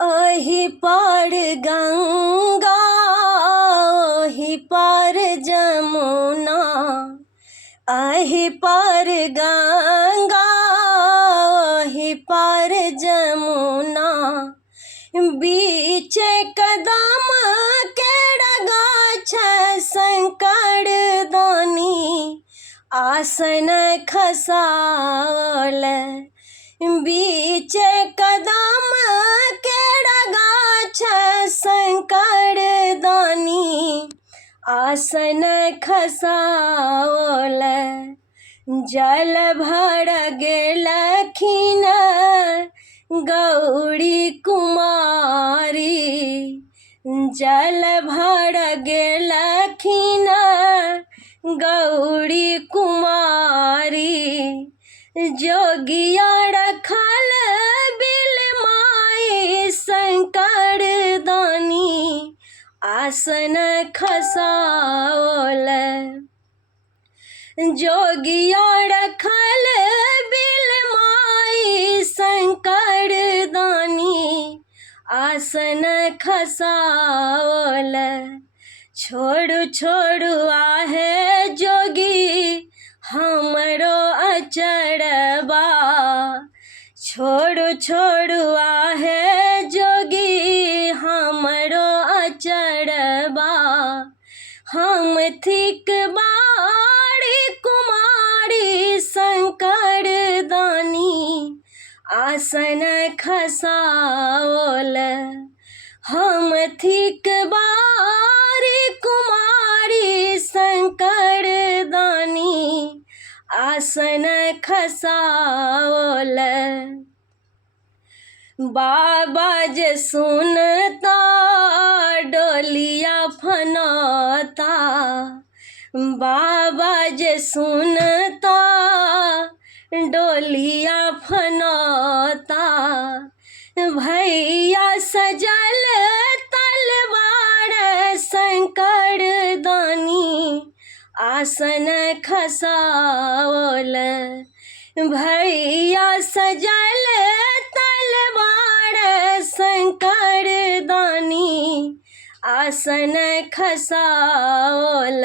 ओही पार गंगा, ओही पार जमुना, ओही पार गंगा, ओही पार जमुना, बीच कदम केरा गाछ संकट दानी, आसन खसाल। बीच कदम केरा गाछ संकट दानी, आसन खसाओल। जल भर गेलखिन गौरी कुमारी, जल भर गेलखिन गौरी कुमारी, जोगिया रखल बिल माई शंकर दानी, आसन खसाओल। जोगिया रखल बिल माई शंकर दानी, आसन खसाओल। छोड़ू छोड़ू आहे जोगी हमरो अचरबा, छोड़ू छोड़ू आहे जोगी हमरो अचरबा, हम थिक बाड़ी कुमारी शंकर दानी, आसन खसाओल। हम थिक बाड़ी कुमारी शंकर दानी, आसन खसाओल। बाबा जे सुनता डोलिया फनाता, बाबा जे सुनता डोलिया फनाता, भैया सजल तलवार शंकर दानी, आसन खसाओल। भैया सजल तलवार शंकर दानी, आसन खसाओल।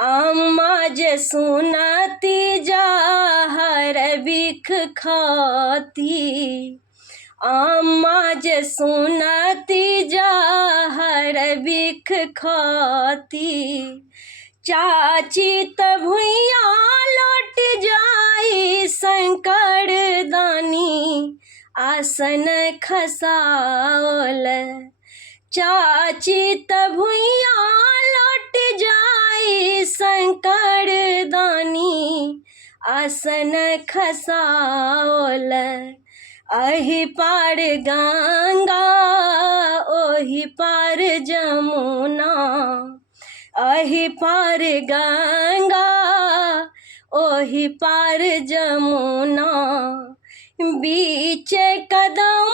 अम्मा जे सुनती जहर बिख खाती, अम्मा जे सुनती जहर बिख खाती, चाची त भुइया लौट जाई शंकर दानी, आसन खसाओल। चाची त भुइया लौट जाई शंकर दानी, आसन खसाओल। अही पार गंगा, ओही पार जमुना, अही पार गंगा, ओही पार जमुना, बीच कदम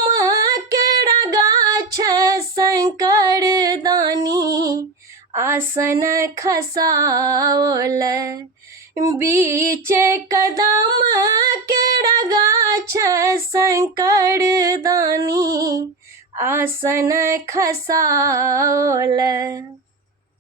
केरा गाछ शंकर दानी, आसन खसाओल। बीच कदम केरा गाछ शंकर दानी, आसन खसाओल।